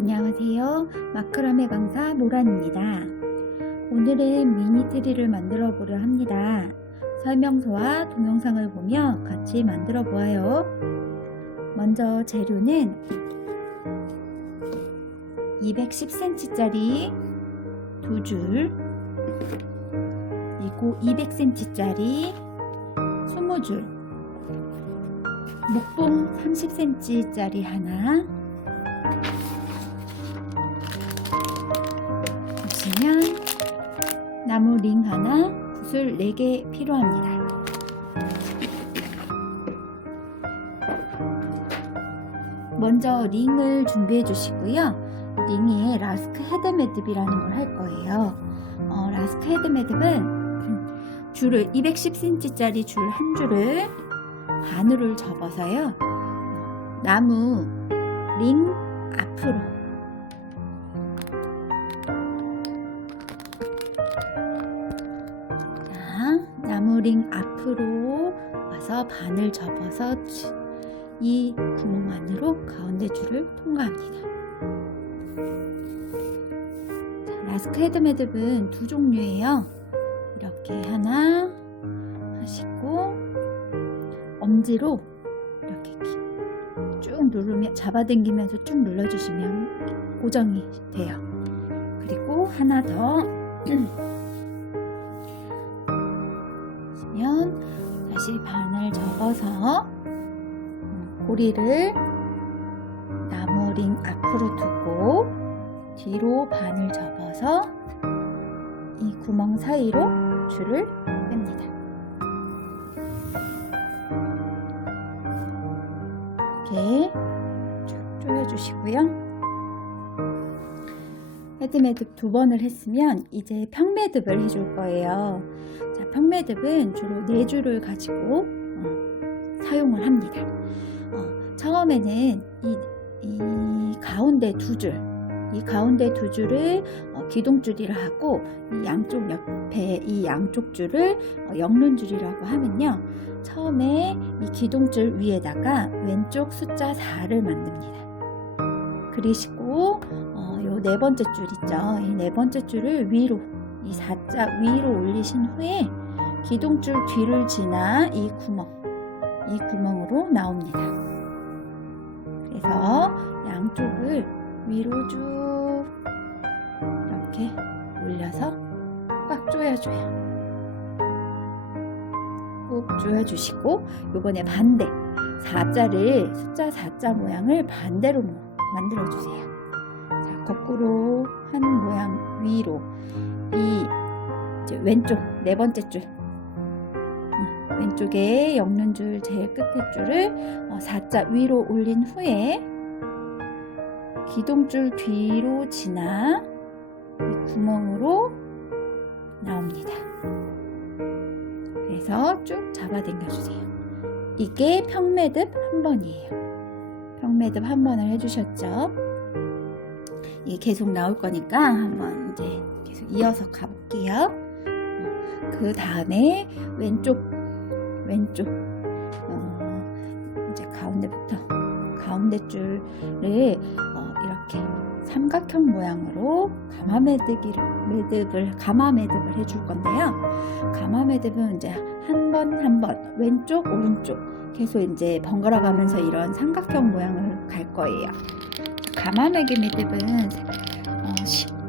안녕하세요. 마크라메 강사 노란입니다. 오늘은 미니 트리를 만들어 보려 합니다. 설명서와 동영상을 보며 같이 만들어 보아요. 먼저 재료는 210cm짜리 2줄, 그리고 200cm짜리 20줄, 목봉 30cm짜리 하나, 보시면 나무 링 하나, 붓을 4개 필요합니다. 먼저 링을 준비해 주시고요. 링에 라스크 헤드 매듭이라는 걸 할 거예요. 라스크 헤드 매듭은 줄을 210cm짜리 줄 한 줄을 반으로 접어서요. 나무 링 앞으로 나무 링 앞으로 와서 반을 접어서 이 구멍 안으로 가운데 줄을 통과합니다. 라스크 헤드 매듭은 두 종류예요. 이렇게 하나 하시고 엄지로 이렇게 쭉 누르면 잡아당기면서 쭉 눌러주시면 고정이 돼요. 그리고 하나 더 하시면 다시 반을 접어서 고리를 나무 링 앞으로 두고 뒤로 반을 접어서 이 구멍 사이로 줄을 뺍니다. 이렇게 쭉 조여주시고요. 헤드 매듭 2번을 했으면 이제 평 매듭을 해줄 거예요. 자, 평 매듭은 주로 4줄을 가지고 사용을 합니다. 처음에는 이 가운데 2줄, 이 가운데 2줄을 기둥줄이라 하고 이 양쪽 옆에 이 양쪽 줄을 영른줄이라고 하면요. 처음에 이 기둥줄 위에다가 왼쪽 숫자 4를 만듭니다. 그리시고 요 4번째 줄 있죠. 이 4번째 줄을 위로, 이 4자 위로 올리신 후에 기둥줄 뒤를 지나 이 구멍으로 나옵니다. 그래서 양쪽을 위로 쭉 이렇게 올려서 꽉 조여줘요. 꼭 조여주시고 요번에 반대 4자를 숫자 4자 모양을 반대로 만들어주세요. 자, 거꾸로 한 모양 위로 이 왼쪽 4번째 줄 왼쪽에 엮는 줄 제일 끝에 줄을 4자 위로 올린 후에 기둥줄 뒤로 지나 이 구멍으로 나옵니다. 그래서 쭉 잡아당겨주세요. 이게 평매듭 한 번이에요. 평매듭 한 번을 해주셨죠? 이게 계속 나올 거니까 한번 이제 계속 이어서 가볼게요. 그 다음에 왼쪽 이제 가운데부터 가운데 줄을 이렇게 삼각형 모양으로 가마 매듭을 해줄 건데요. 가마 매듭은 이제 한 번 왼쪽 오른쪽 계속 이제 번갈아 가면서 이런 삼각형 모양을 갈 거예요. 가마 매듭은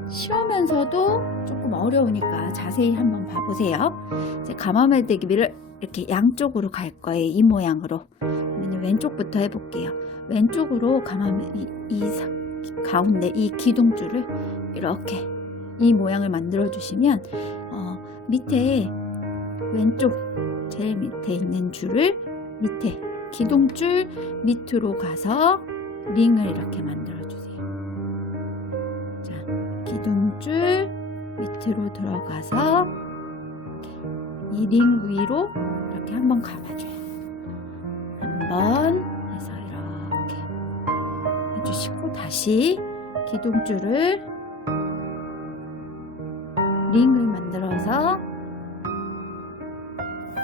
쉬우면서도 조금 어려우니까 자세히 한번 봐보세요. 이제 가마 매듭을 이렇게 양쪽으로 갈 거예요. 이 모양으로. 왼쪽부터 해볼게요. 왼쪽으로 이 가운데 이 기둥줄을 이렇게 이 모양을 만들어 주시면 밑에 왼쪽 제일 밑에 있는 줄을 밑에 기둥줄 밑으로 가서 링을 이렇게 만들어 주세요. 자, 기둥줄 밑으로 들어가서 이 링 위로 이렇게 한번 감아줘요. 한번 해서 이렇게 해주시고 다시 기둥줄을 링을 만들어서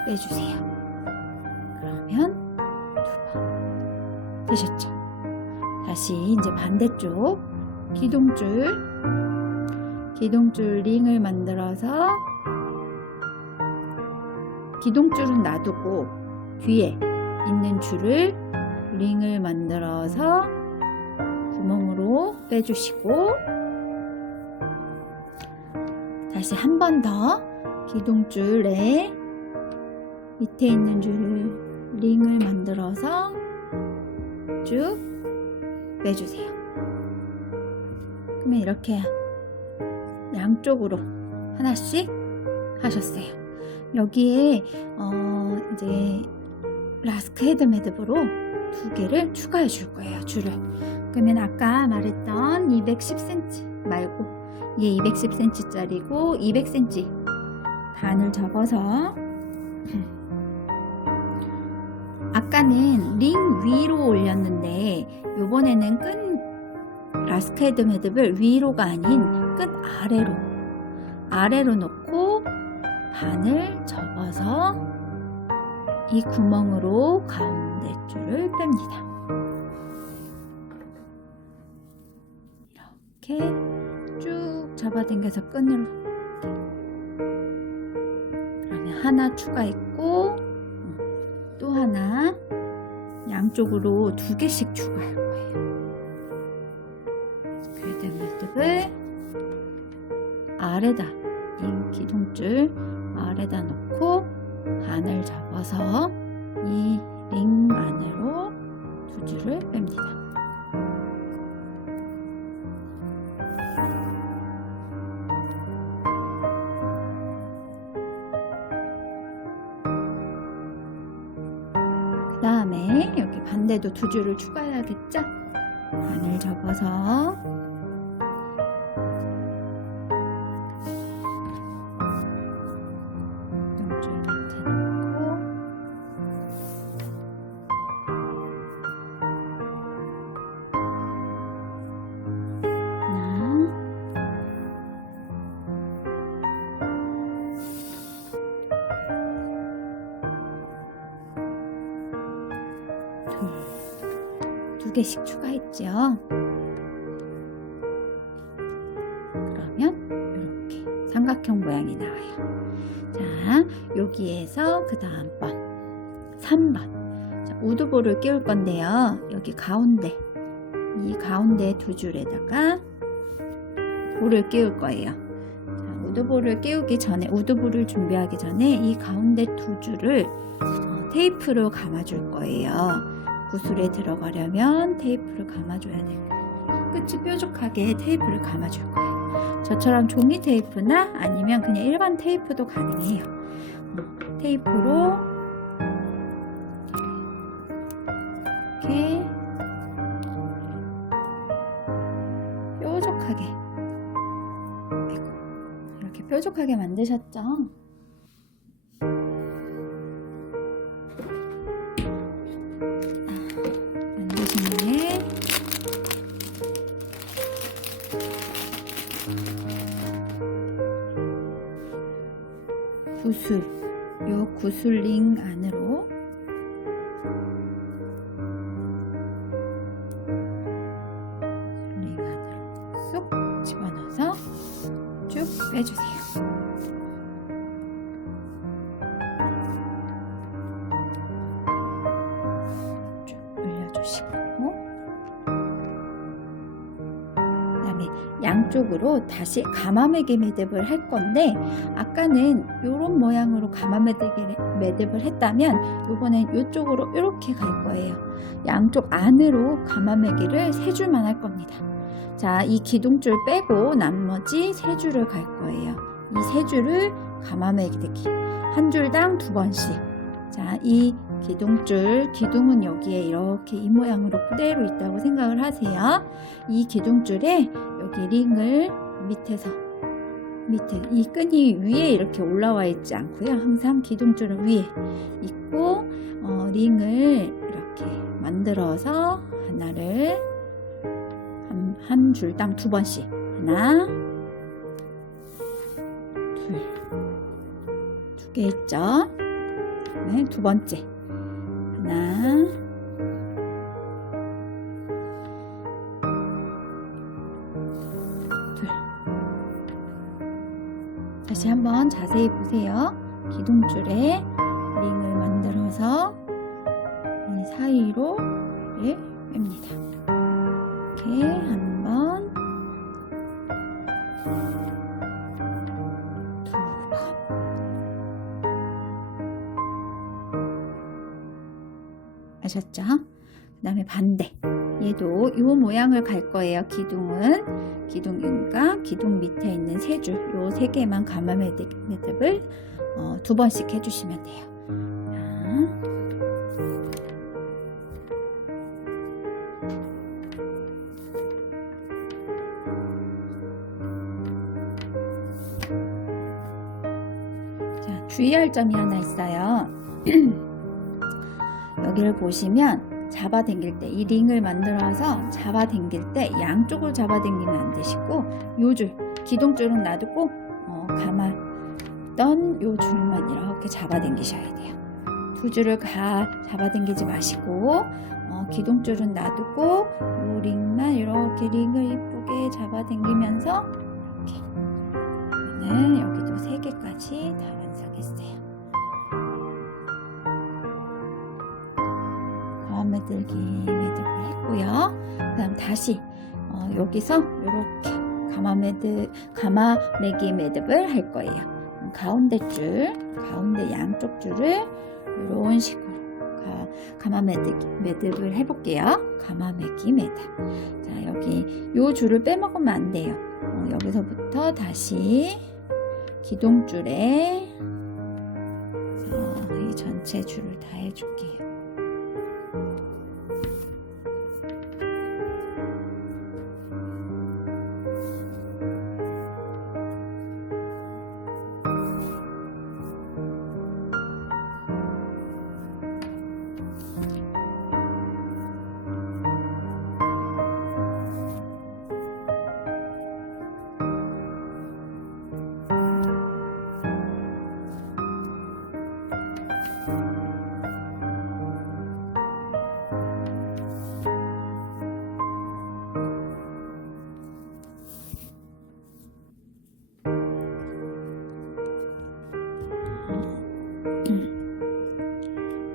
빼주세요. 그러면 2번 되셨죠? 다시 이제 반대쪽 기둥줄 링을 만들어서 기둥줄은 놔두고 뒤에 있는 줄을 링을 만들어서 구멍으로 빼주시고, 다시 한 번 더 기둥줄에 밑에 있는 줄을 링을 만들어서 쭉 빼주세요. 그러면 이렇게 양쪽으로 하나씩 하셨어요. 여기에 이제 라스크 헤드 매듭으로 2개를 추가해 줄 거예요, 줄을. 그러면 아까 말했던 210cm 말고, 이게 210cm 짜리고 200cm 반을 접어서, 아까는 링 위로 올렸는데 요번에는 끈 라스크 헤드 매듭을 위로가 아닌 끈 아래로 놓고 반을 접어서 이 구멍으로 가운데 줄을 뺍니다. 이렇게 쭉 잡아당겨서 끈을, 그러면 하나 추가했고 또 하나 양쪽으로 2개씩 추가할 거예요. 헤드 매듭을 아래다, 이 기둥줄 아래다 놓고 반을 접어서 이 링 안으로 2줄을 뺍니다. 그 다음에 여기 반대도 2줄을 추가해야겠죠? 반을 접어서 줄 밑에 놓고 하나, 둘, 2개씩 추가했죠. 그러면 이렇게 삼각형 모양이 나와요. 자, 여기에서 그 다음 번 3번, 자, 우드볼을 끼울 건데요. 여기 가운데, 이 가운데 2줄에다가 볼을 끼울 거예요. 자, 우드볼을 끼우기 전에, 우드볼을 준비하기 전에 이 가운데 2줄을 테이프로 감아줄 거예요. 구슬에 들어가려면 테이프를 감아줘야 될 거예요. 끝이 뾰족하게 테이프를 감아줄 거예요. 저처럼 종이 테이프나 아니면 그냥 일반 테이프도 가능해요. 테이프로 이렇게 뾰족하게, 이렇게 뾰족하게 만드셨죠? 만드신 후에 요 구슬링 안으로 쏙 집어넣어서 쭉 빼주세요. 쭉 올려주시고, 그다음에 양쪽으로 다시 가마매기 매듭을 할 건데, 아까는 이런 모양으로 매듭을 했다면 이번엔 이쪽으로 이렇게 갈 거예요. 양쪽 안으로 가마매기를 3줄만 할 겁니다. 자, 이 기둥줄 빼고 나머지 3줄을 갈 거예요. 이 3줄을 가마매기, 한 줄당 2번씩. 자, 이 기둥은 여기에 이렇게 이 모양으로 그대로 있다고 생각을 하세요. 이 기둥줄에 여기 링을 밑에 이 끈이 위에 이렇게 올라와 있지 않고요. 항상 기둥줄은 위에 있고, 링을 이렇게 만들어서 하나를 한 줄당 2번씩, 하나, 둘, 2개 있죠? 네, 2번째 하나, 다시 한번 자세히 보세요. 기둥줄에 링을 만들어서 이 사이로 뺍니다. 이렇게 한번, 두 번. 아셨죠? 그 다음에 반대. 얘도 이 모양을 갈 거예요. 기둥이니까 기둥 밑에 있는 세 줄, 요 세 개만 가마 매듭을 두 번씩 해주시면 돼요. 자, 주의할 점이 하나 있어요. 여기를 보시면 잡아당길 때, 이 링을 만들어서 잡아당길 때 양쪽으로 잡아당기면 안 되시고, 요 줄, 기둥줄은 놔두고 감았던 요 줄만 이렇게 잡아당기셔야 돼요. 두 줄을 잡아당기지 마시고 기둥줄은 놔두고 요 링만 이렇게 링을 이쁘게 잡아당기면서 이렇게, 여기도 3개까지 다 완성했어요. 매듭을 했고요. 그 다음 다시 여기서 이렇게 가마매기 매듭을 할 거예요. 가운데 양쪽 줄을 이런 식으로 가마매듭을 해볼게요. 가마매기 매듭. 자, 여기 요 줄을 빼먹으면 안 돼요. 여기서부터 다시 기둥줄에 이 전체 줄을 다 해줄게요.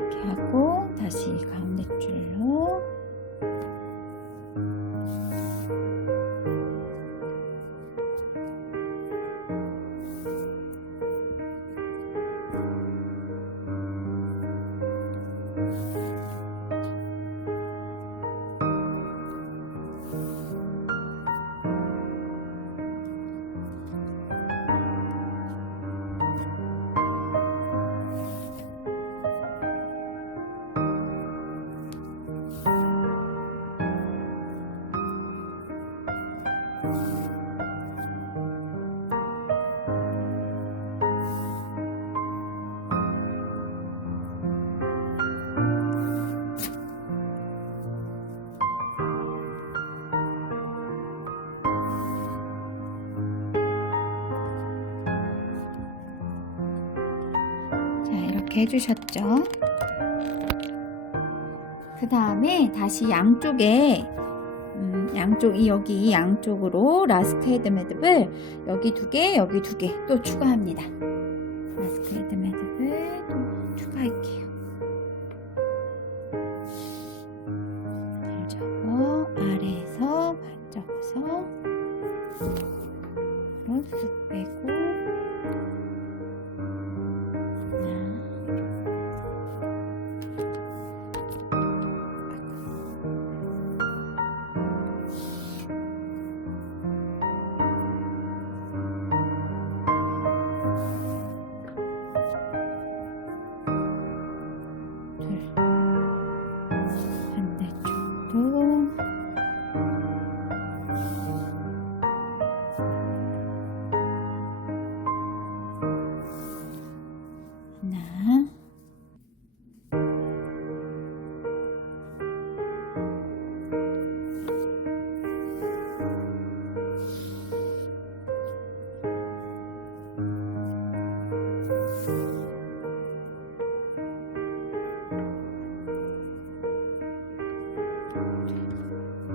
이렇게 하고 다시 가운데 줄로 이렇게 해주셨죠? 그 다음에 다시 양쪽에 여기 양쪽으로 라스트 헤드 매듭을 여기 2개, 여기 2개 또 추가합니다. 라스트 헤드 매듭을 또 추가할게요. 발 접어 아래에서 발 접어서 쑥 빼고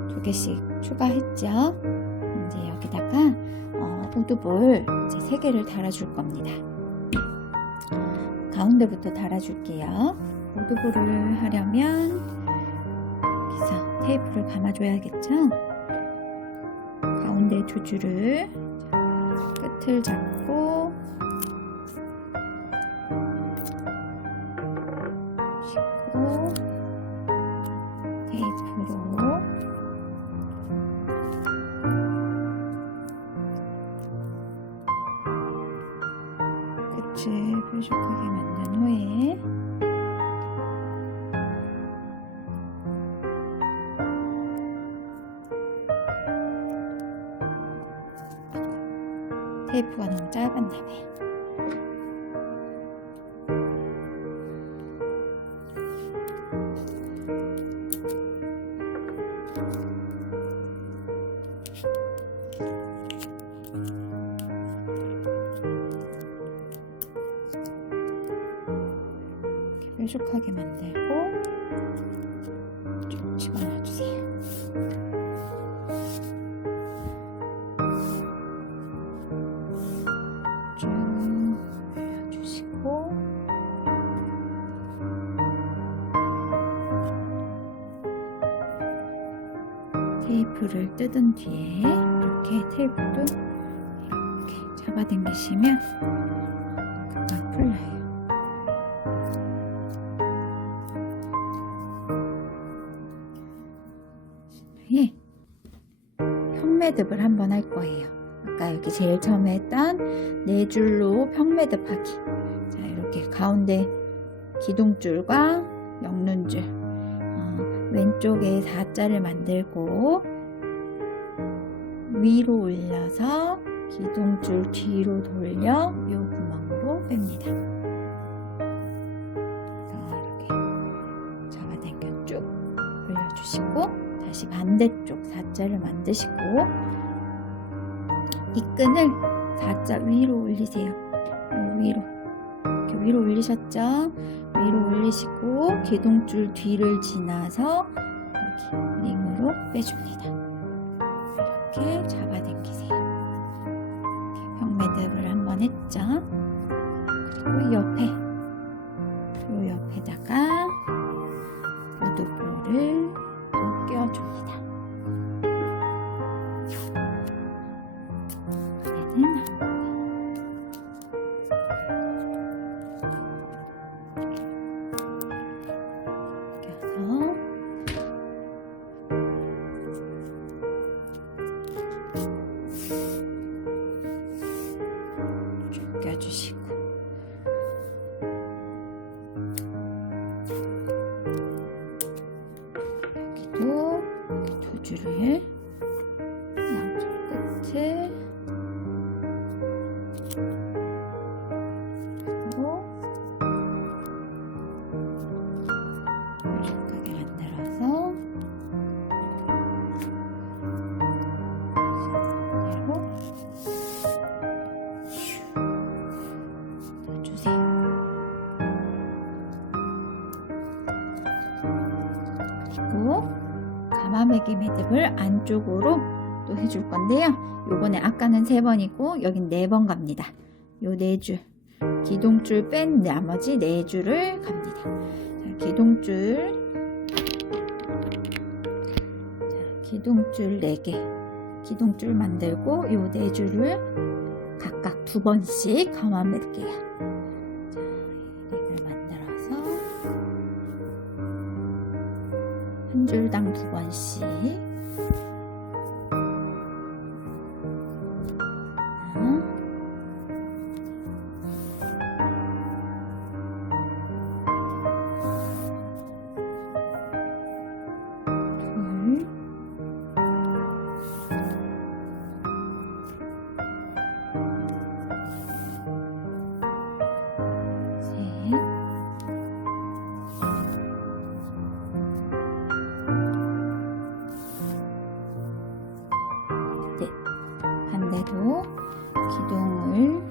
두 개씩 추가했죠. 이제 여기다가 우드볼 이제 3개를 달아줄 겁니다. 가운데부터 달아줄게요. 우드볼을 하려면 여기서 테이프를 감아줘야겠죠? 가운데 2줄을 끝을 잡고 짚고 테이프로 끝을 뾰족하게 만든 후에 테이프가 너무 짧았나봐요. 이렇게 뾰족하게 만들고 쭉 집어넣어주세요. 쭉 올려주시고 테이프를 뜯은 뒤에 이렇게 테이프도 이렇게 잡아당기시면 금방 풀려요. 예, 평매듭을 한번 할 거예요. 아까 여기 제일 처음에 했던 4줄로 평매듭 하기. 자, 이렇게 가운데 기둥줄과 영눈줄 왼쪽에 4자를 만들고 위로 올려서 기둥줄 뒤로 돌려 이 구멍으로 뺍니다. 이렇게 잡아당겨 쭉 올려주시고 다시 반대쪽 4자를 만드시고 이 끈을 4자 위로 올리세요. 위로 이렇게 위로 올리셨죠? 위로 올리시고 기둥줄 뒤를 지나서 이렇게 링으로 빼줍니다. 이렇게 잡아당기세요. 이렇게 평매듭을 한번 했죠? 그리고 이 옆에다가 우드볼을 또 껴줍니다. 껴주시고 여기도 이렇게 2줄을 양쪽 끝을 그리고 뾰족하게 만들어서 그리고 가마매기 매듭을 안쪽으로 또 해줄 건데요. 요번에 아까는 3번이고 여긴 4번 갑니다. 요 4줄 기둥줄 뺀 나머지 4줄을 갑니다. 자, 기둥줄 4개 기둥줄 만들고 요 4줄을 각각 2번씩 감아맬게요. 한 줄당 2번씩 반대도 기둥을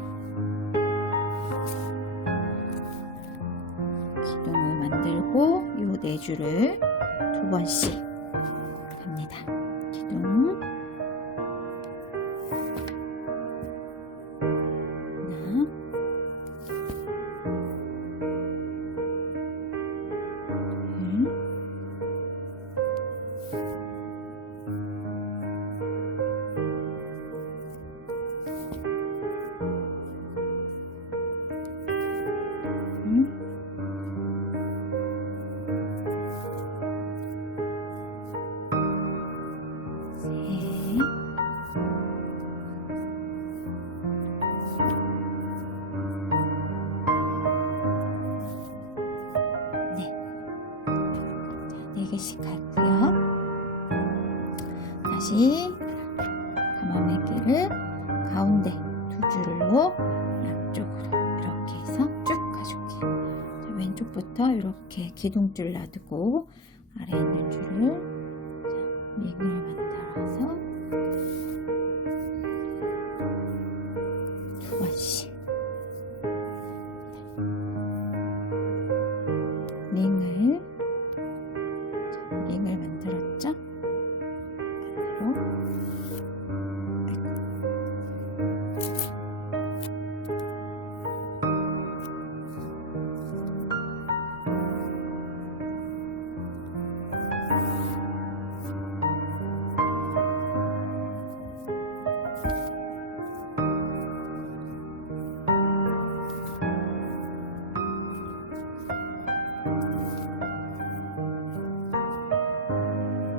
만들고 요 4줄을 2번씩 갑니다. 기둥 다시 가마매기를 가운데 두 줄로 양쪽으로 이렇게 해서 쭉 가줄게요. 자, 왼쪽부터 이렇게 기둥줄 놔두고 아래에 있는 줄을 링을 만들어서 두 번씩 링을 만들었죠? 반대로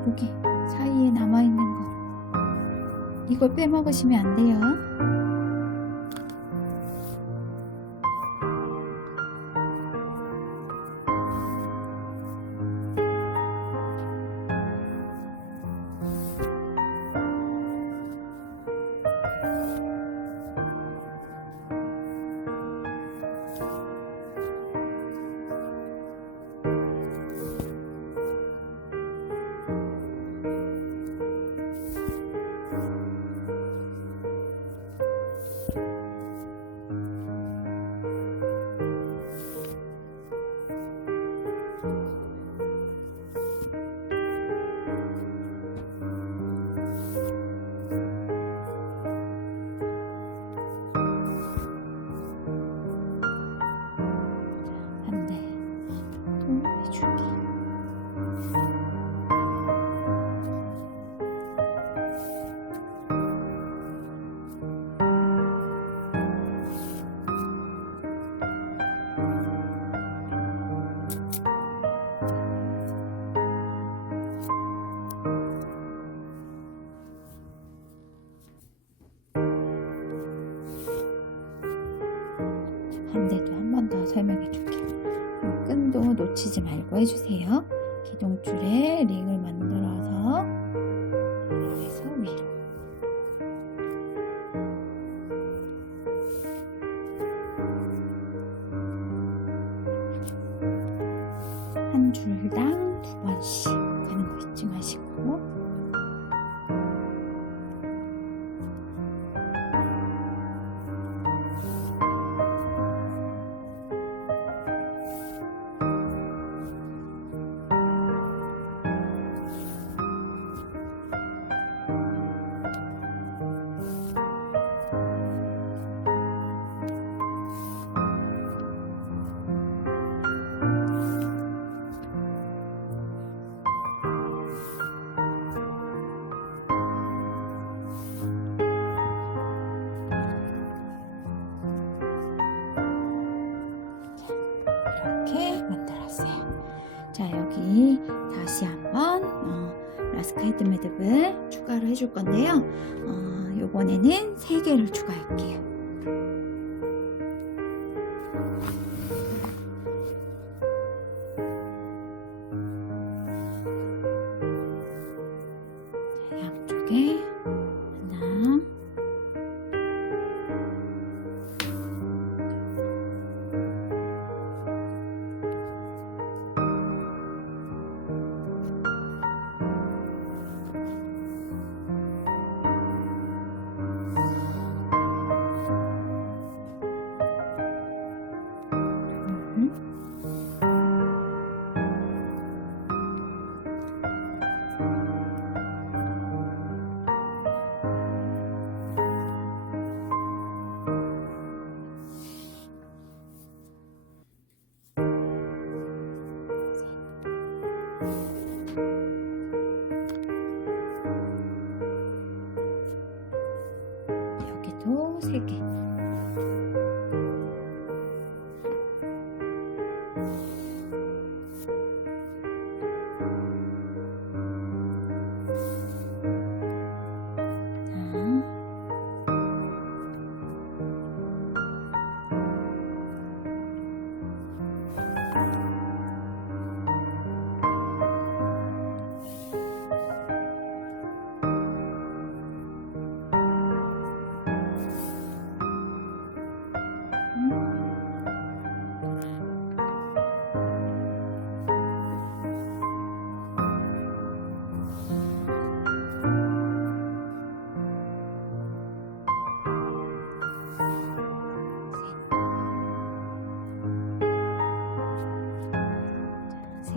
여기 사이에 남아있는 거 이걸 빼먹으시면 안 돼요. 반대도 한 번 더 설명해 줄게요. 끈도 놓치지 말고 해주세요. 기둥줄에 링을 만들어서 아래에서 위로 한 줄당 두 번씩 가는 거 잊지 마시고 이렇게 만들었어요. 자, 여기 다시 한번 라스카 헤드 매듭을 추가로 해줄 건데요. 요번에는 3개를 추가할게요. 자, 양쪽에 하나, 여기도 3개.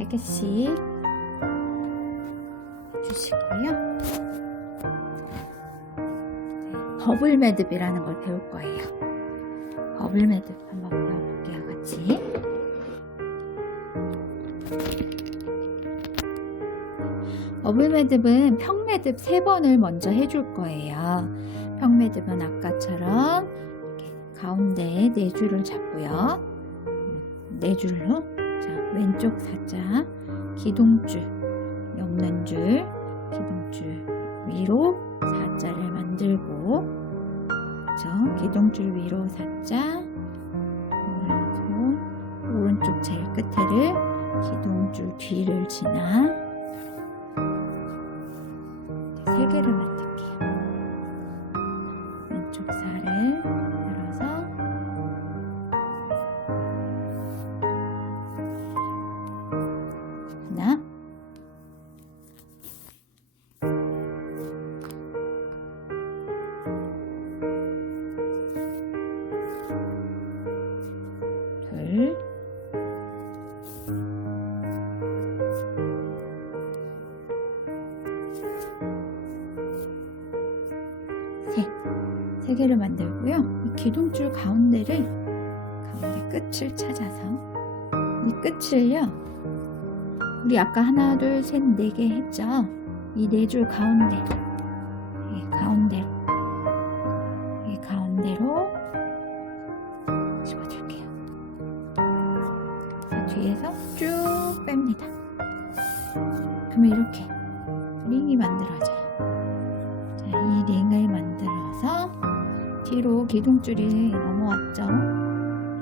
3개씩 주시고요. 버블 매듭이라는 걸 배울 거예요. 버블 매듭 한번 배워볼게요, 같이. 버블 매듭은 평 매듭 3번을 먼저 해줄 거예요. 평 매듭은 아까처럼 이렇게 가운데 4줄을 잡고요. 4줄로 자, 왼쪽 사자, 기둥줄, 엮는 줄, 기둥줄 위로 사자를 만들고, 그쵸? 기둥줄 위로 사자, 오른손, 오른쪽 제일 끝에를 기둥줄 뒤를 지나 3개를 만들게요. 왼쪽 살을 열어서 하나, 둘, 셋. 3개를 만들고요. 이 기둥줄 가운데 끝을 찾아서 이 끝을요, 우리 아까 하나, 둘, 셋, 4개 했죠? 이 4줄 가운데, 이 가운데로 집어줄게요. 뒤에서 쭉 뺍니다. 그러면 이렇게 링이 만들어져요. 자, 이 링을 만들어서 뒤로 기둥줄이 넘어왔죠.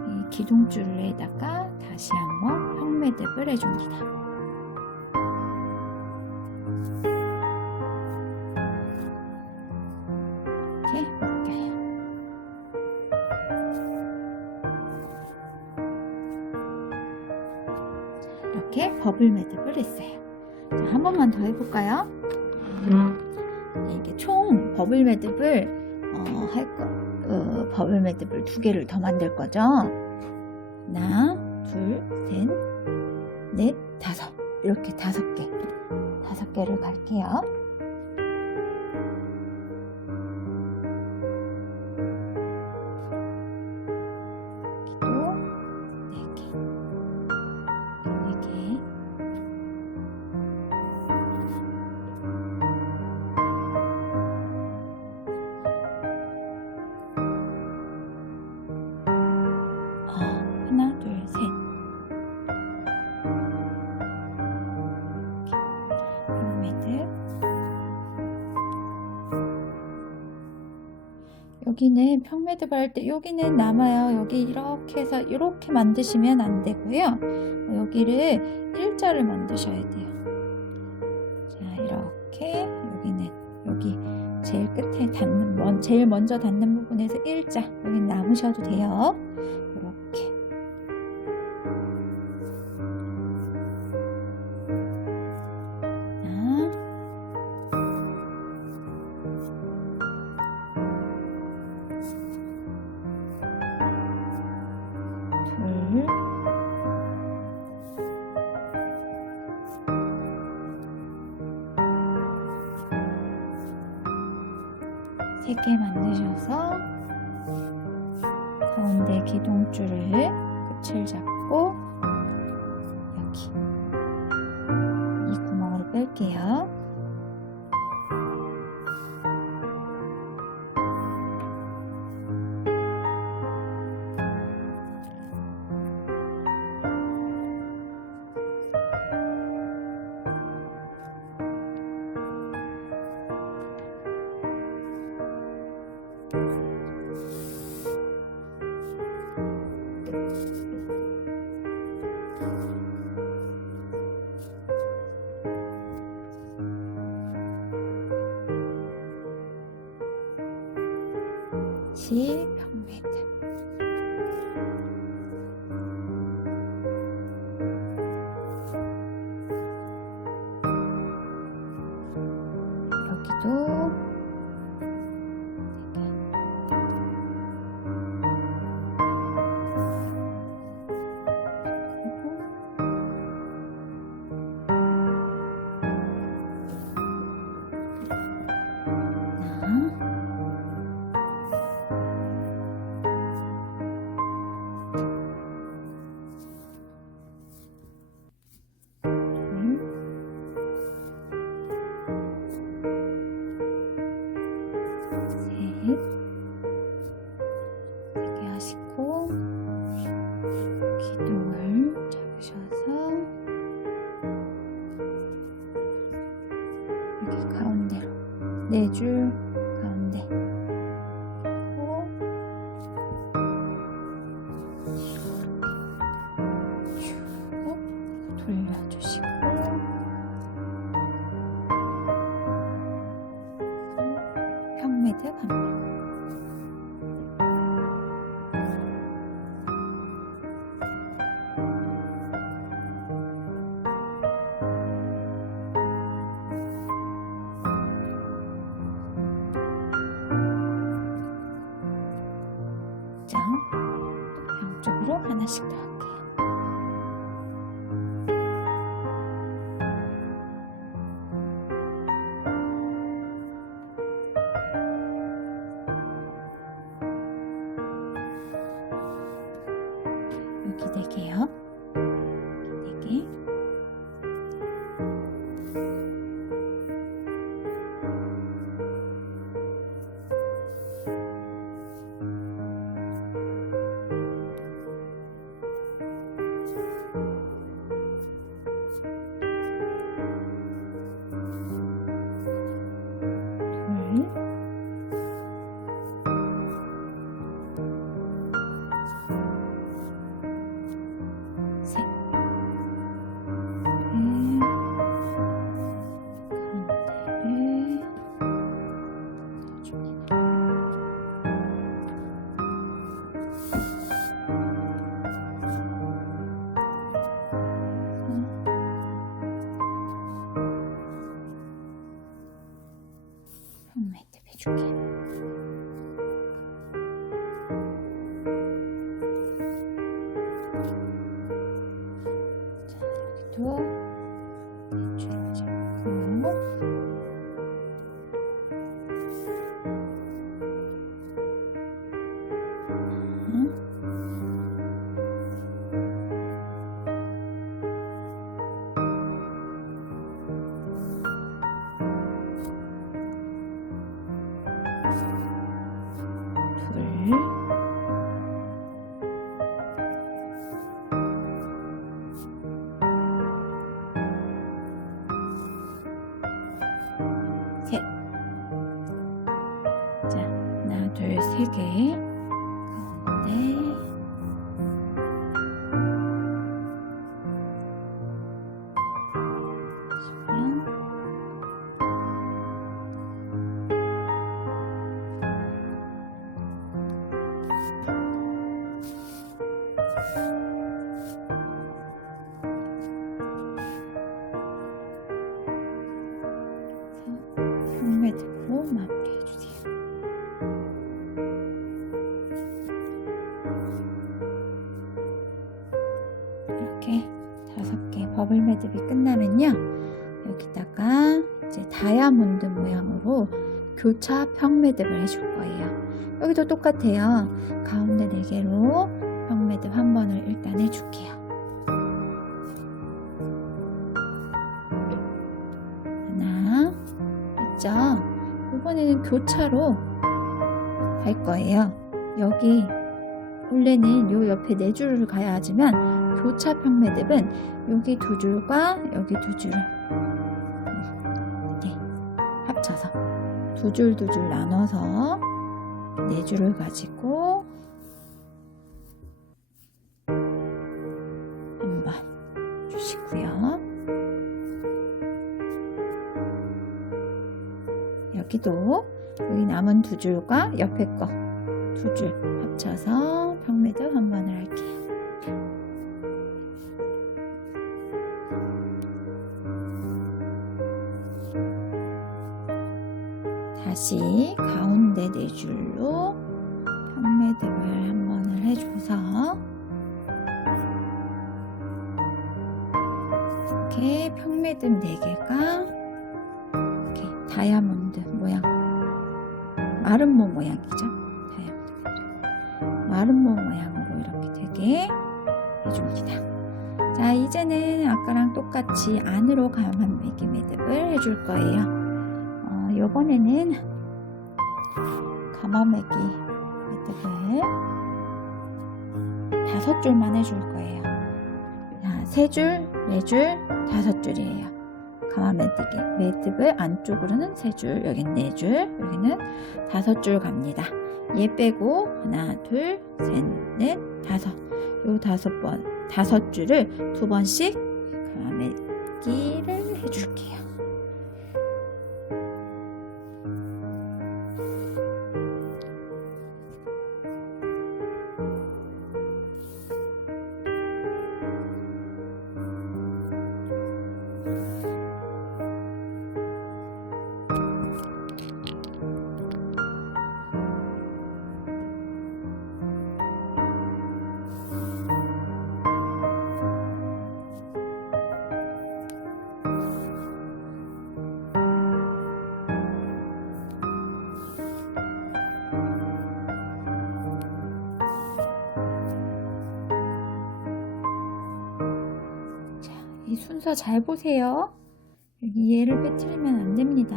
이 기둥줄에다가 다시 한번 평매듭을 해줍니다. 이렇게 묶여요. 자, 이렇게 버블 매듭을 했어요. 자, 한 번만 더 해볼까요? 이게 총 버블 매듭을 버블 매듭을 2개를 더 만들 거죠. 하나, 둘, 셋, 넷, 5. 이렇게 5개. 5개를 갈게요. 여기도 4개. 4개. 하나, 둘, 셋. 매듭. 여기는 평매듭 할 때 여기는 남아요. 여기 이렇게 해서 이렇게 만드시면 안 되고요. 여기를 일자를 만드셔야 돼요. 자, 이렇게 여기는 여기 제일 끝에 닿는 제일 먼저 닿는 부분에서 일자, 여기 남으셔도 돼요. 이렇게. 둘, 3개 만드셔서 가운데 기둥줄을 끝을 잡고 여기 이 구멍으로 뺄게요. 평매듭. 여기도 되게 하시고 기둥을 잡으셔서 여기 가운데로 4줄 가운데 그리고 쭉 돌려주시고 평매듭 한 번. 자, 양쪽으로 하나씩 더 할게요. 여기 4개요. 4개. 평매듭 해줄게요. 자, 여기도 4줄을 잡고 셋. 자, 하나, 둘, 3개 가운데 평매듭으로 마무리해주세요. 이렇게 5개 버블 매듭이 끝나면요, 여기다가 이제 다이아몬드 모양으로 교차 평매듭을 해줄 거예요. 여기도 똑같아요. 가운데 4개로 평매듭 한 번을 일단 해줄게요. 하나, 있죠? 이번에는 교차로 할 거예요. 여기 원래는 요 옆에 4줄을 가야 하지만 교차 평매듭은 여기 2줄과 여기 2줄을 이렇게 합쳐서 2줄 2줄 나눠서 4줄을 가지고 한번 주시고요. 여기도 여기 남은 2줄과 옆에 거 2줄 합쳐서 평매듭 한 번을 할게요. 다시 가운데 4줄로 평매듭을 한 번을 해줘서 이렇게 평매듭 4개가 이렇게 다이아몬드 모양, 마름모 모양이죠. 다이아몬드 마름모 모양으로 이렇게 되게 해줍니다. 자, 이제는 아까랑 똑같이 안으로 가만 매듭을 해줄 거예요. 요번에는 가마매기 매듭을 5줄만 해줄 거예요. 자, 3줄, 4줄, 5줄이에요. 가마 매듭을 안쪽으로는 3줄, 여긴 4줄, 여기는 5줄 갑니다. 얘 빼고 하나, 둘, 셋, 넷, 5. 요 5줄을 2번씩 가마 매기를 해줄게요. 이 순서 잘 보세요. 여기 얘를 빼뜨리면 안 됩니다.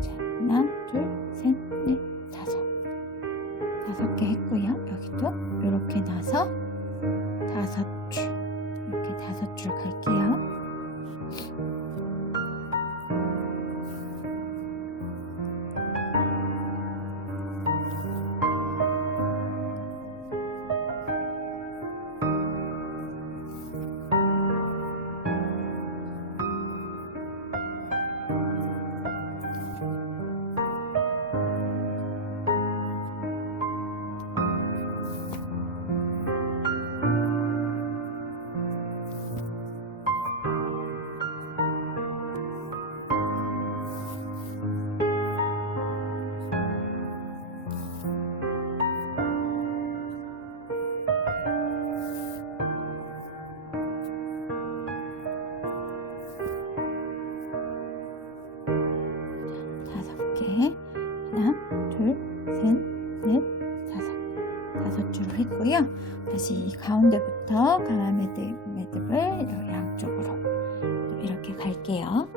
자, 하나, 둘, 셋, 넷, 5 개 했고요. 여기도 이렇게 나서 5줄, 이렇게 5줄 갈게요. 하나, 둘, 셋, 넷, 5줄을 했고요. 다시 이 가운데부터 가마 매듭을 양쪽으로 이렇게 갈게요.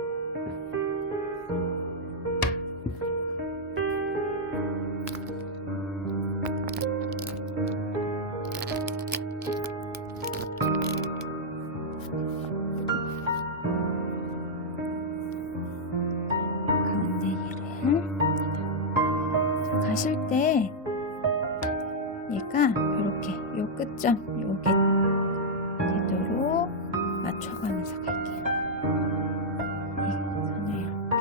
가실 때 얘가 이렇게 요 끝점 요게 되도록 맞춰가면서 갈게요. 이 선을 이렇게.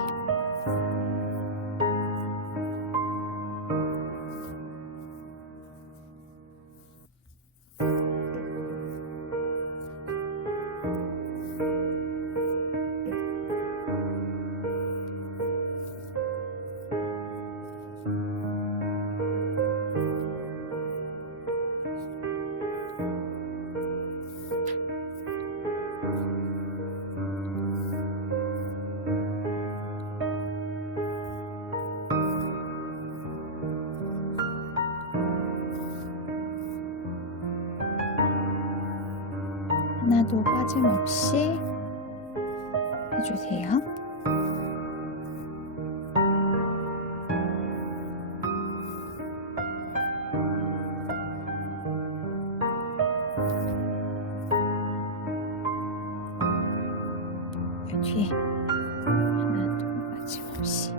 하나도 빠짐없이 해주세요. 이 뒤에 하나도 빠짐없이.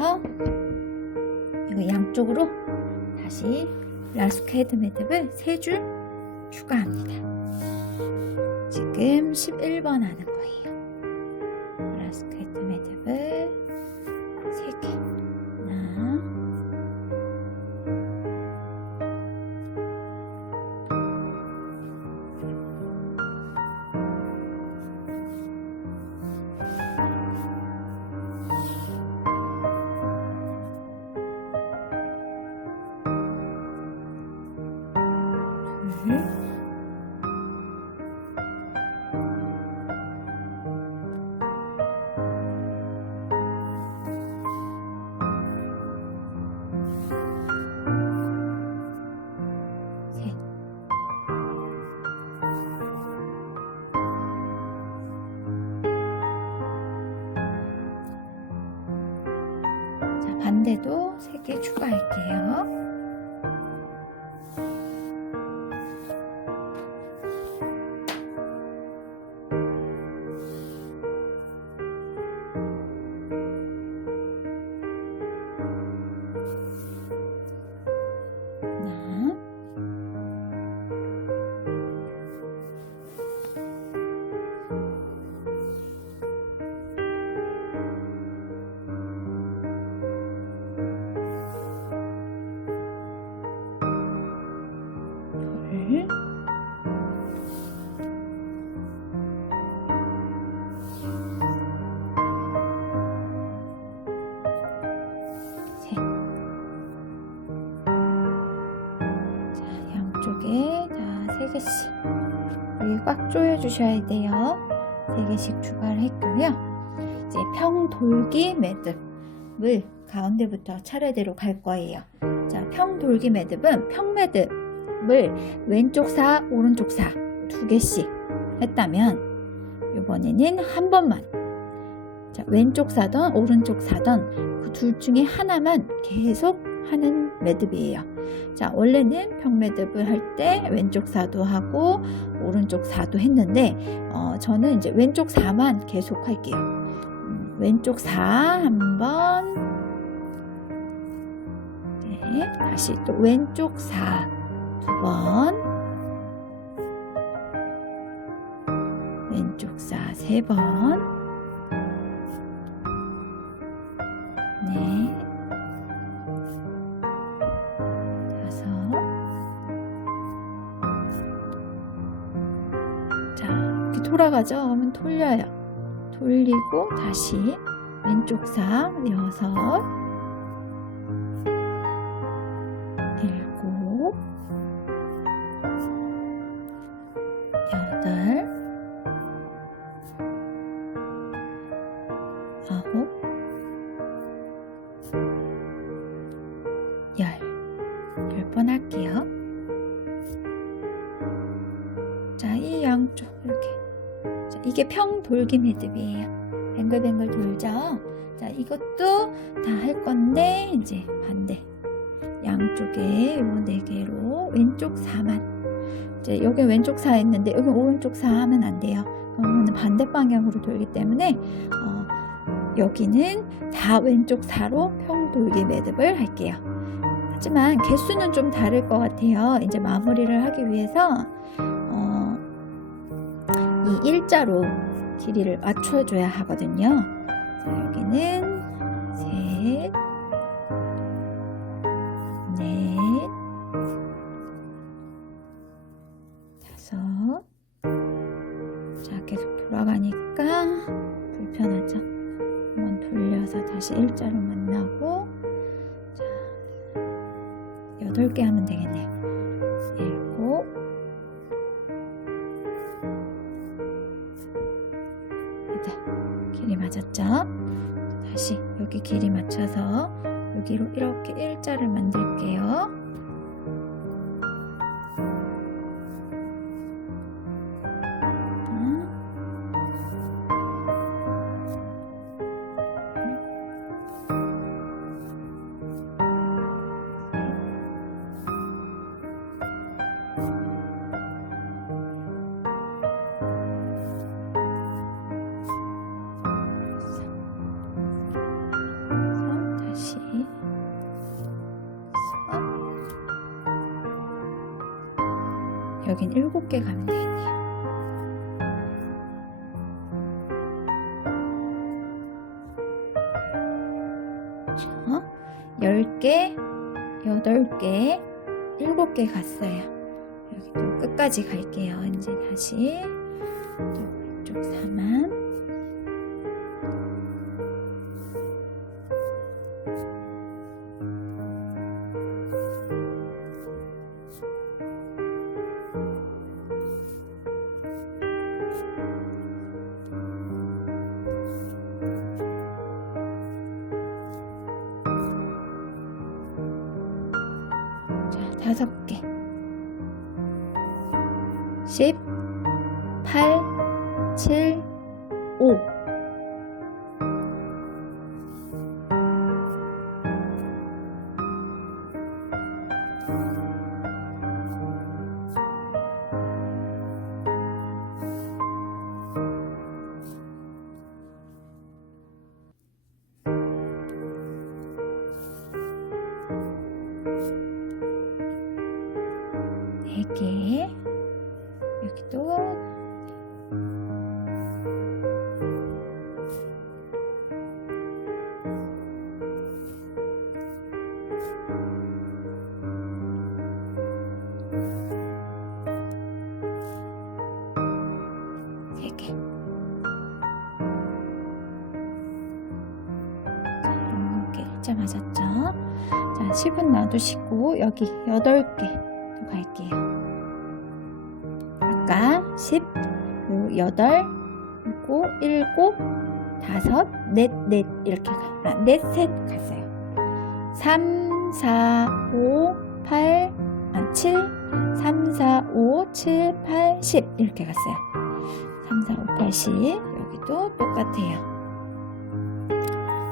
그래서 이거 양쪽으로 다시 라스크 헤드 매듭을 3줄 추가합니다. 지금 11번 하는 거예요. 라스크 헤드 매듭을 3개. 하나, 둘, 셋. 자, 반대도 3개 추가할게요. 하나, 둘, 셋. 자, 양쪽에 다 3개씩. 여기 꽉 조여주셔야 돼요. 3개씩 추가를 했고요. 이제 평돌기 매듭을 가운데부터 차례대로 갈 거예요. 자, 평돌기 매듭은 평매듭을 왼쪽 4, 오른쪽 4 2개씩 했다면 이번에는 한 번만, 자, 왼쪽 4던 오른쪽 4던 그 둘 중에 하나만 계속 하는 매듭이에요. 자, 원래는 평매듭을 할 때 왼쪽 4도 하고 오른쪽 4도 했는데 저는 이제 왼쪽 4만 계속 할게요. 왼쪽 4 한번, 네, 다시 또 왼쪽 4 2번, 왼쪽 4 3번, 네, 5. 자, 이렇게 돌아가죠. 그러면 돌려요. 돌리고 다시 왼쪽 4 6, 7, 8, 9, 10번 할게요. 자, 이 양쪽 이렇게. 자, 이게 평돌기 매듭이에요. 뱅글뱅글 돌죠. 자, 이것도 다 할 건데 이제 반대 양쪽에 요 4개로 왼쪽 4만. 이제 여기 왼쪽 4 했는데 여기 오른쪽 4 하면 안 돼요. 그러면 반대 방향으로 돌기 때문에 여기는 다 왼쪽 4로 평돌기 매듭을 할게요. 하지만 개수는 좀 다를 것 같아요. 이제 마무리를 하기 위해서 이 일자로 길이를 맞춰줘야 하거든요. 자, 여기는 셋, 넷, 5. 자, 계속 돌아가니까 불편하죠. 한번 돌려서 다시 일자로 만나고, 자, 8개 하면 되겠네요. 7, 8. 길이 맞았죠? 다시 여기 길이 맞춰서 여기로 이렇게 일자를 만들게요. 여긴 7개 가면 되겠네요. 자, 10개, 8개, 7개 갔어요. 여기 또 끝까지 갈게요. 이제 다시 또 이쪽 4만. 자, 5개. 10, 8, 7, 5. 네 개. 여기도 세 개. 이렇게 일자 맞았죠? 자, 10은 놔두시고 여기 8개 또 갈게요. 아까 10, 8, 그리고 7, 5, 넷 이렇게 넷셋 갔어요. 3, 4, 5, 8, 7, 3, 4, 5, 7, 8, 10 이렇게 갔어요. 3, 4, 5, 8, 10 여기도 똑같아요.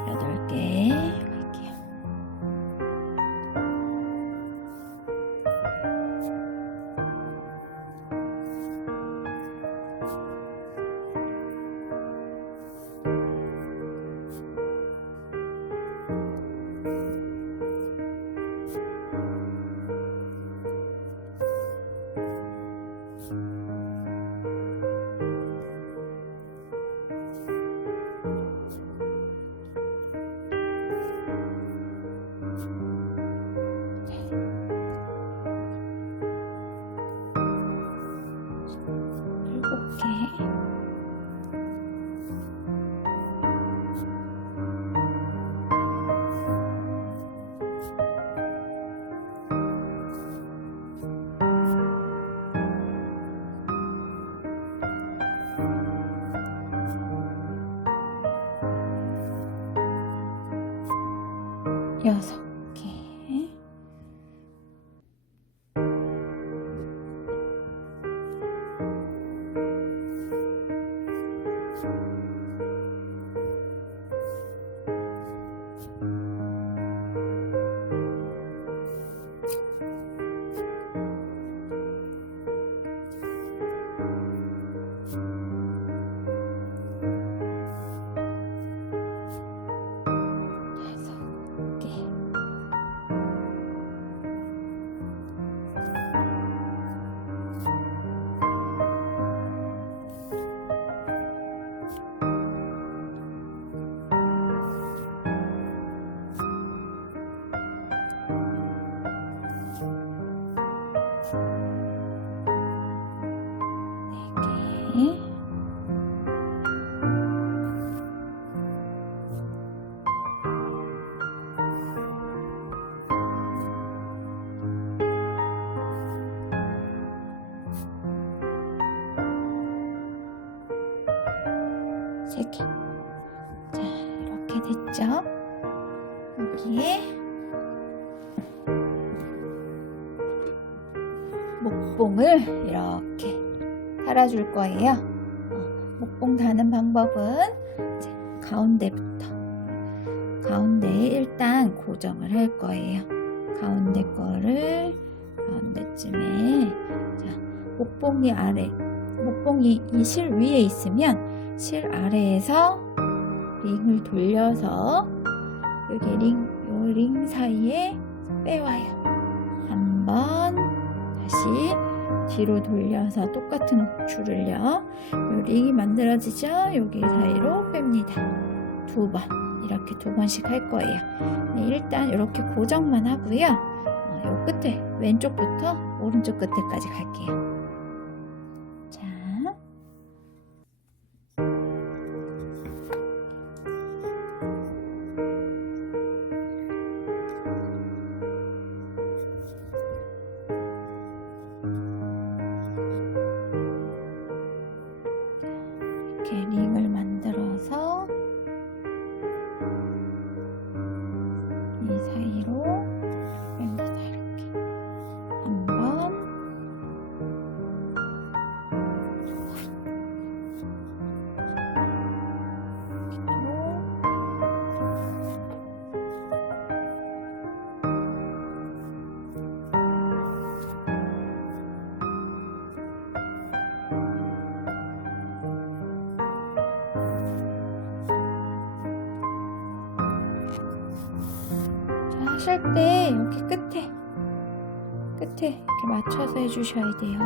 8개 갈게요. 여섯 개. 세 개. 자, 이렇게 됐죠? 여기에 목봉을 이렇게 달아줄 거예요. 목봉 다는 방법은 이제 가운데에 일단 고정을 할 거예요. 가운데 거를 가운데쯤에, 자, 목봉이 이 실 위에 있으면 실 아래에서 링을 돌려서 여기 요 링 사이에 빼와요. 한번 다시 뒤로 돌려서 똑같은 줄을요, 요 링이 만들어지죠? 여기 사이로 뺍니다. 2번, 이렇게 2번씩 할 거예요. 네, 일단 이렇게 고정만 하고요. 요 끝에 왼쪽부터 오른쪽 끝에까지 갈게요. 자, 이렇게 링을 만들어서 이 사이로 뺍니다. 이렇게 한 번, 하실 때 여기 끝에 이렇게 맞춰서 해주셔야 돼요.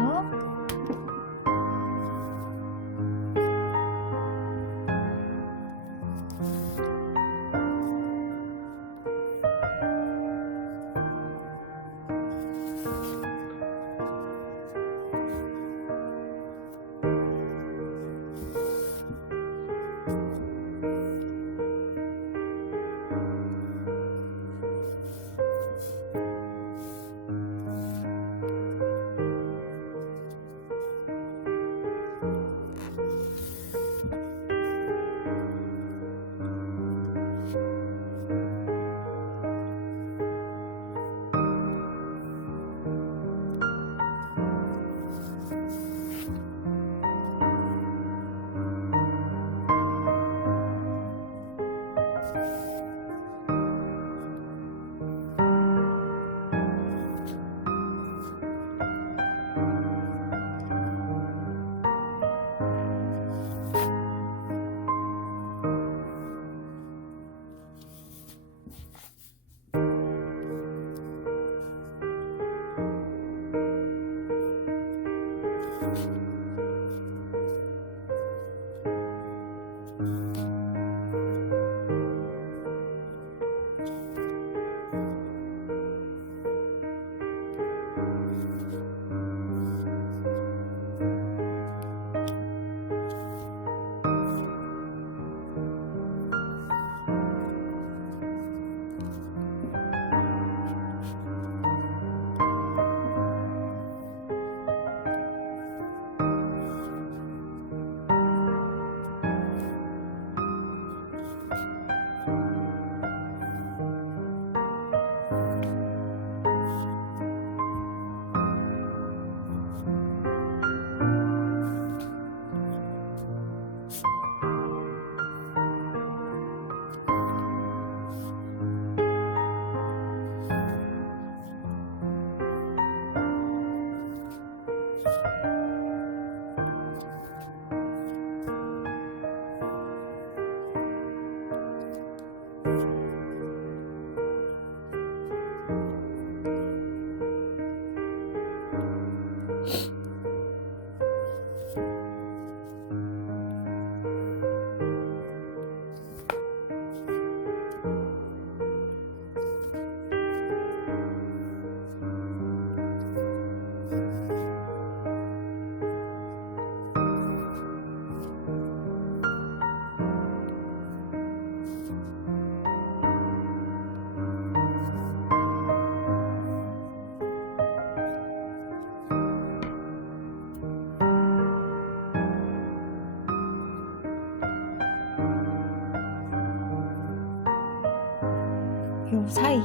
요 사이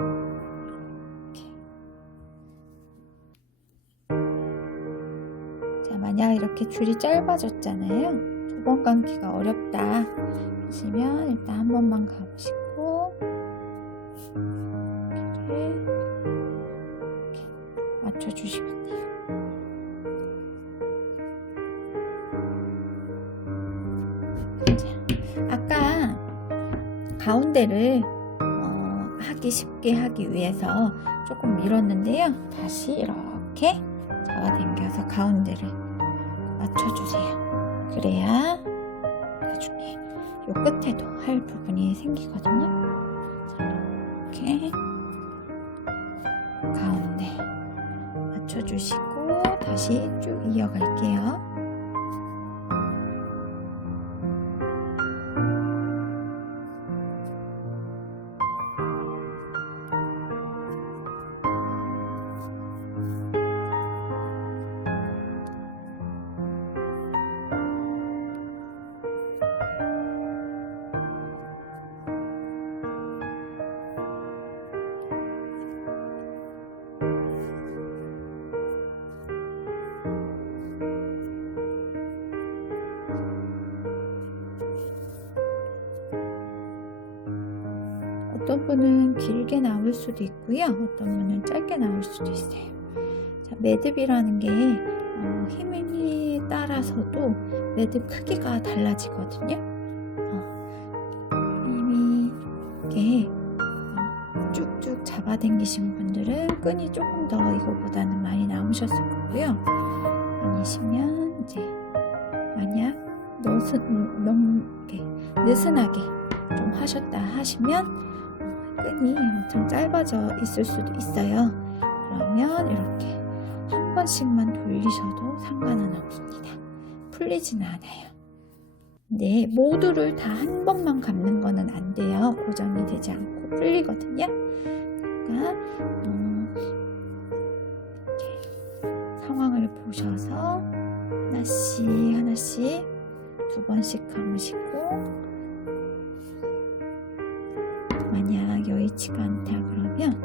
이렇게. 자, 만약 이렇게 줄이 짧아졌잖아요. 2번 감기가 어렵다 하시면 일단 한 번만 감으시고 이렇게 맞춰주시면 돼요. 자, 아까 가운데를 하기 쉽게 하기 위해서 조금 밀었는데요. 다시 이렇게 이렇게 잡아당겨서 가운데를 맞춰주세요. 그래야 나중에 요 끝에도 할 부분이 생기거든요. 자, 이렇게 가운데 맞춰주시고 다시 쭉 이어갈게요. 어떤 분은 길게 나올 수도 있고요. 어떤 분은 짧게 나올 수도 있어요. 자, 매듭이라는 게 힘에 따라서도 매듭 크기가 달라지거든요. 힘이 이렇게 쭉쭉 잡아당기신 분들은 끈이 조금 더 이거보다는 많이 나오셨을 거고요. 아니시면 이제 만약 느슨하게 좀 하셨다 하시면 끈이 엄청 짧아져 있을 수도 있어요. 그러면 이렇게 한 번씩만 돌리셔도 상관은 없습니다. 풀리지는 않아요. 근데 모두를 다 한 번만 감는 거는 안 돼요. 고정이 되지 않고 풀리거든요. 그러니까 이렇게 상황을 보셔서 하나씩 두 번씩 감으시고, 만약 여의치가 않다 그러면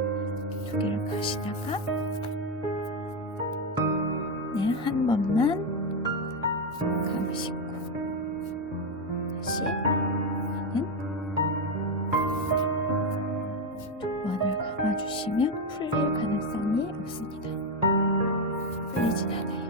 두 개를 가시다가 한 번만 감으시고 다시 두 번을 감아주시면 풀릴 가능성이 없습니다. 풀리진 않아요.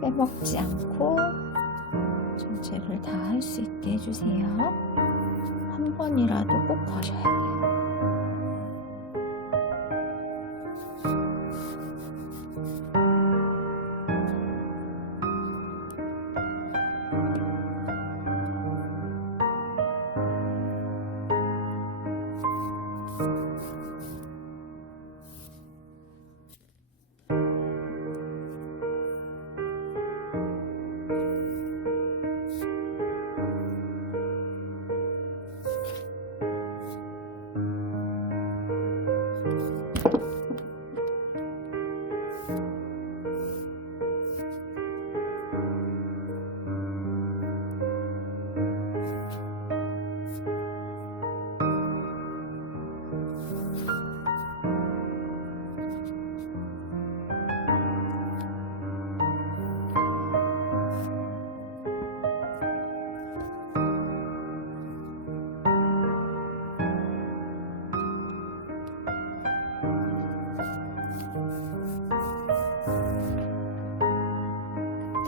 빼먹지 않고 전체를 다 할 수 있게 해주세요. 한 번이라도 꼭 거셔야 돼요.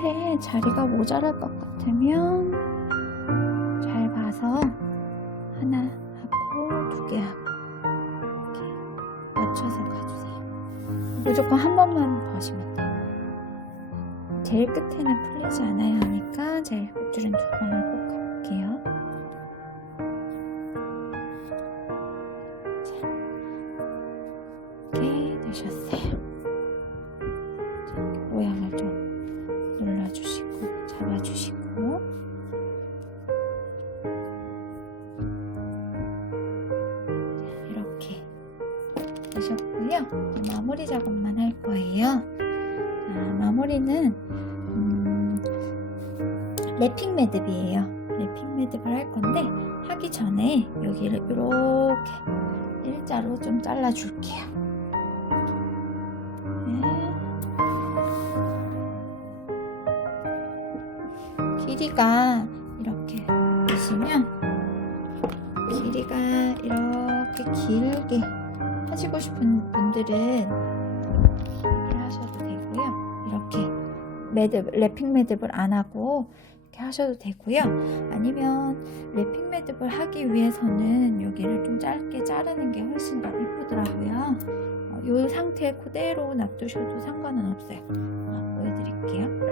끝에 자리가 모자랄 것 같으면 잘 봐서 하나 하고 두 개 하고 이렇게 맞춰서 가주세요. 무조건 한 번만 거시면 돼요. 제일 끝에는 풀리지 않아야 하니까 제일 끝줄은 두 번을 꼭 가볼게요. 자, 이렇게 되셨어요. 자, 모양을 좀 눌러주세요. 되셨고요. 마무리 작업만 할 거예요. 마무리는 랩핑 매듭이에요. 랩핑 매듭을 할 건데 하기 전에 여기를 이렇게 일자로 좀 잘라 줄게요. 길이가 이렇게 보시면 길이가 이렇게 길게 하시고 싶은 분들은 이렇게 하셔도 되고요. 이렇게 매듭, 랩핑 매듭을 안 하고 이렇게 하셔도 되고요. 아니면 랩핑 매듭을 하기 위해서는 여기를 좀 짧게 자르는 게 훨씬 더 이쁘더라고요. 이 상태 그대로 놔두셔도 상관은 없어요. 보여드릴게요.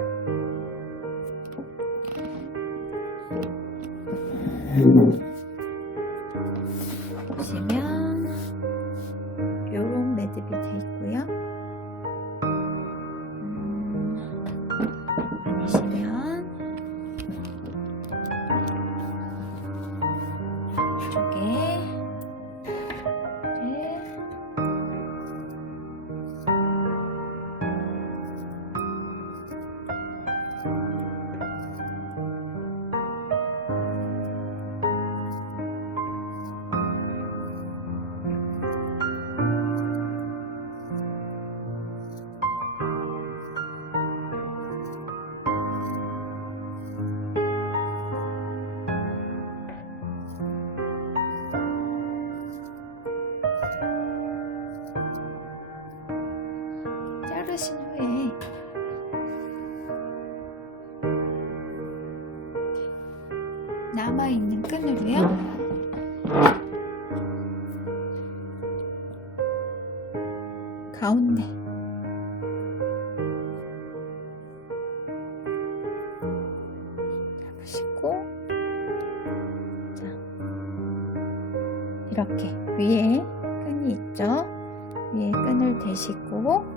보시면 요런 매듭이 돼 있고요. 아니시면 이쪽에 자르신 후에 남아있는 끈으로요. 가운데 잡으시고 자, 이렇게 위에 끈이 있죠? 위에 끈을 대시고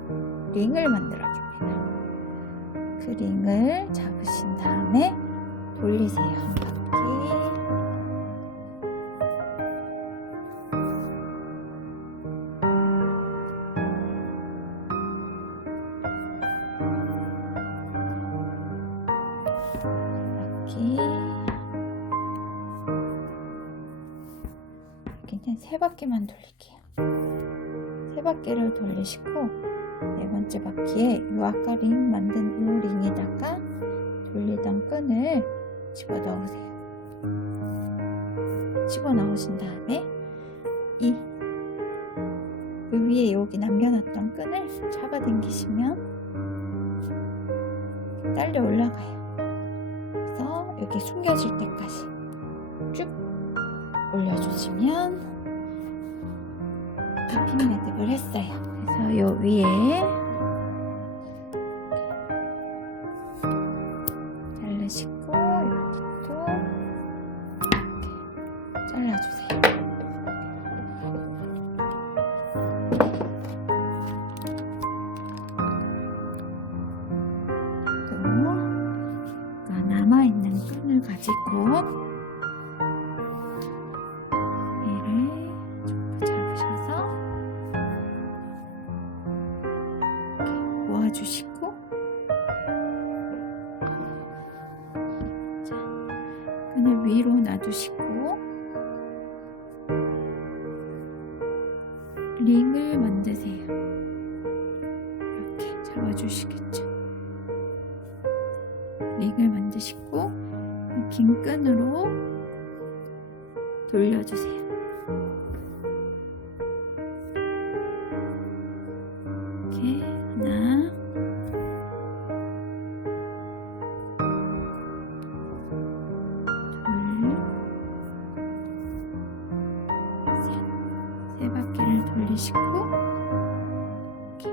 링을 만들어줍니다. 그 링을 잡으신 다음에 돌리세요. 한 바퀴. 여기는 3바퀴만 돌릴게요. 3바퀴를 돌리시고 네 번째 바퀴에 이 아까 링 만든 이 링에다가 돌리던 끈을 집어 넣으세요. 집어 넣으신 다음에 이 위에 여기 남겨놨던 끈을 잡아당기시면 딸려 올라가요. 그래서 여기 숨겨질 때까지 쭉 올려주시면 랩핑 매듭을 했어요. 그래서 요 위에 자르시고 여기도 이렇게 잘라주세요. 또 남아있는 끈을 가지고 모아주시고 자, 끈을 위로 놔두시고 링을 만드세요. 이렇게 잡아주시겠죠? 링을 만드시고 긴 끈으로 돌려주세요. 이렇게 하나 세 바퀴를 돌리시고 이렇게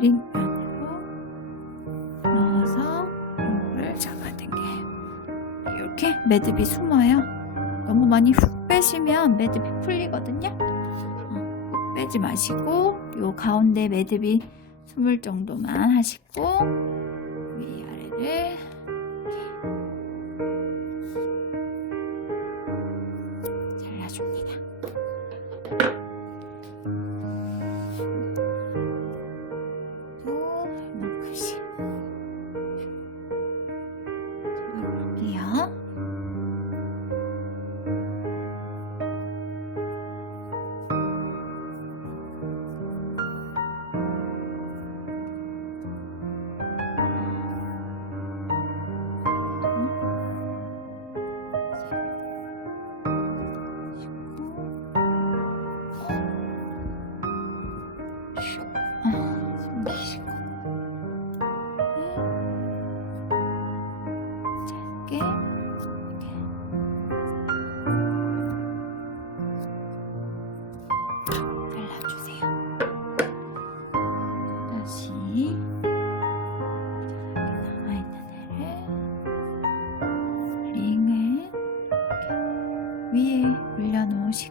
링 안으로 넣어서 이걸 잡아당겨요. 이렇게 매듭이 숨어요. 너무 많이 훅 빼시면 매듭이 풀리거든요. 훅 빼지 마시고 요 가운데 매듭이 숨을 정도만 하시고 위아래를 잘라줍니다.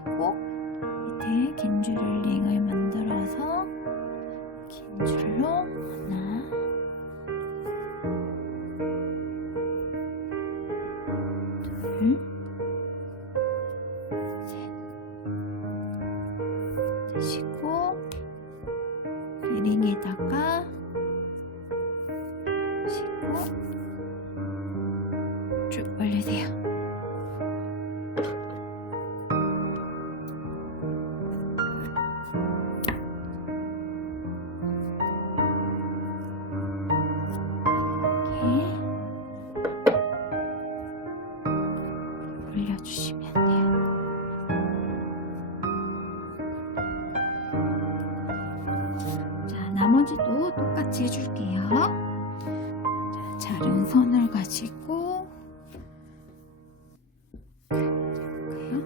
가지고 밑에 긴 줄을 링을 만들어서 긴 줄로 하나, 둘, 셋 되시고 이 링에다가 시고 쭉 올리세요. 올려주시면 돼요. 자, 나머지도 똑같이 해줄게요. 자, 자른 선을 가지고 볼까요?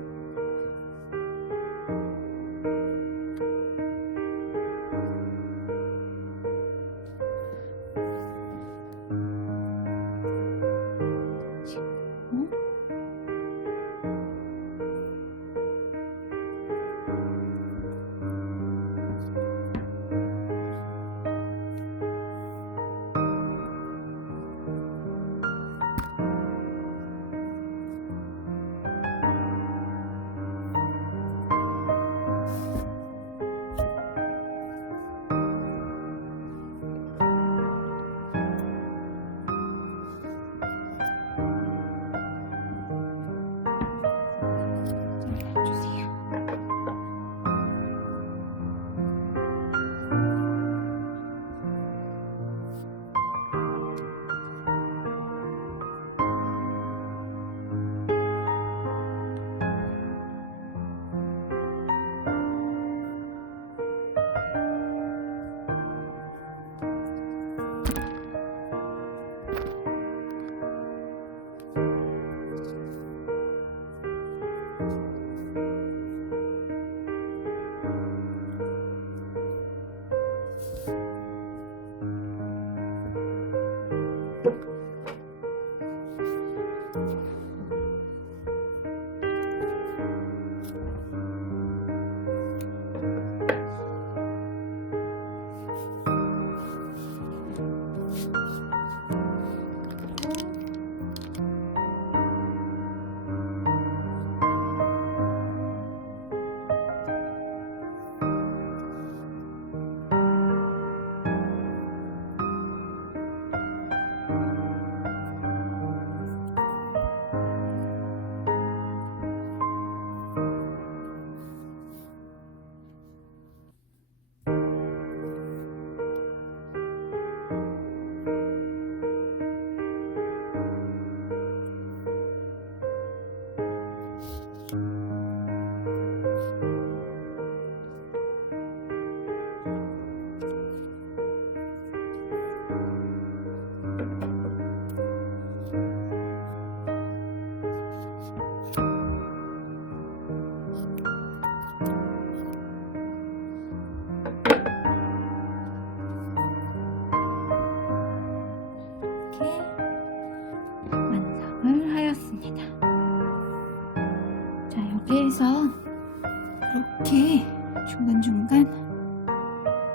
주세요. 완성을 하였습니다. 자, 여기에서 이렇게 중간중간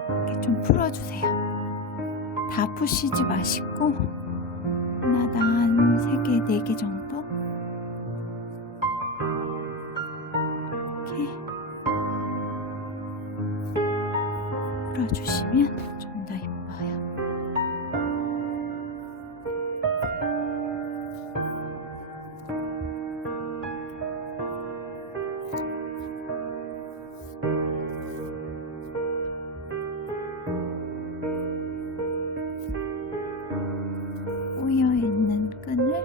이렇게 좀 풀어주세요. 다 푸시지 마시고 하나당 한 3개, 4개 정도 이렇게 풀어주시면 좀 더 예뻐요. 꼬여있는 끈을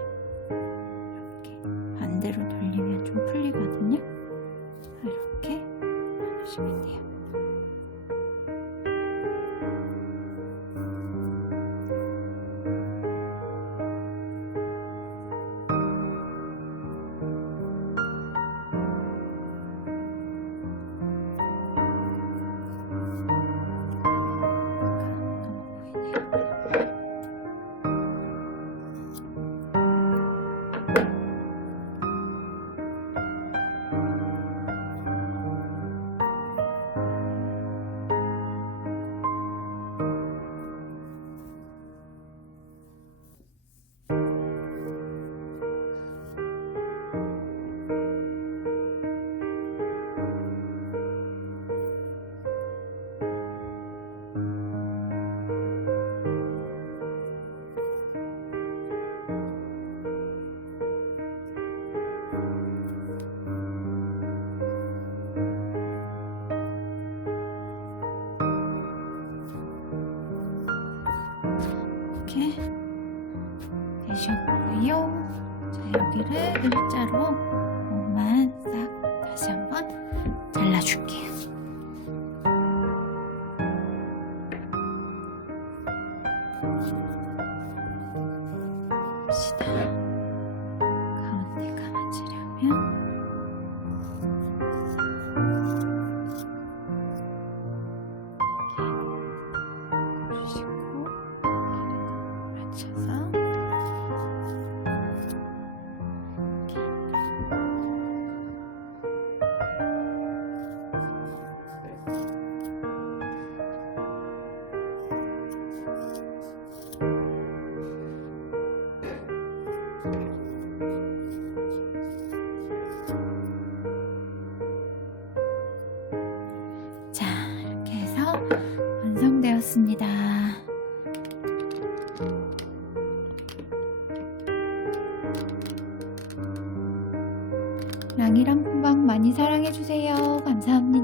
이렇게 반대로 돌리면 좀 풀리거든요. 이렇게 하시면 돼요. 여기를 일자로 몸만 싹 다시 한번 잘라줄게요. 봅시다. 가운데가 맞으려면 이렇게 주시고 맞춰서 자, 이렇게 해서 완성되었습니다. 랑이랑 쿵방 많이 사랑해주세요. 감사합니다.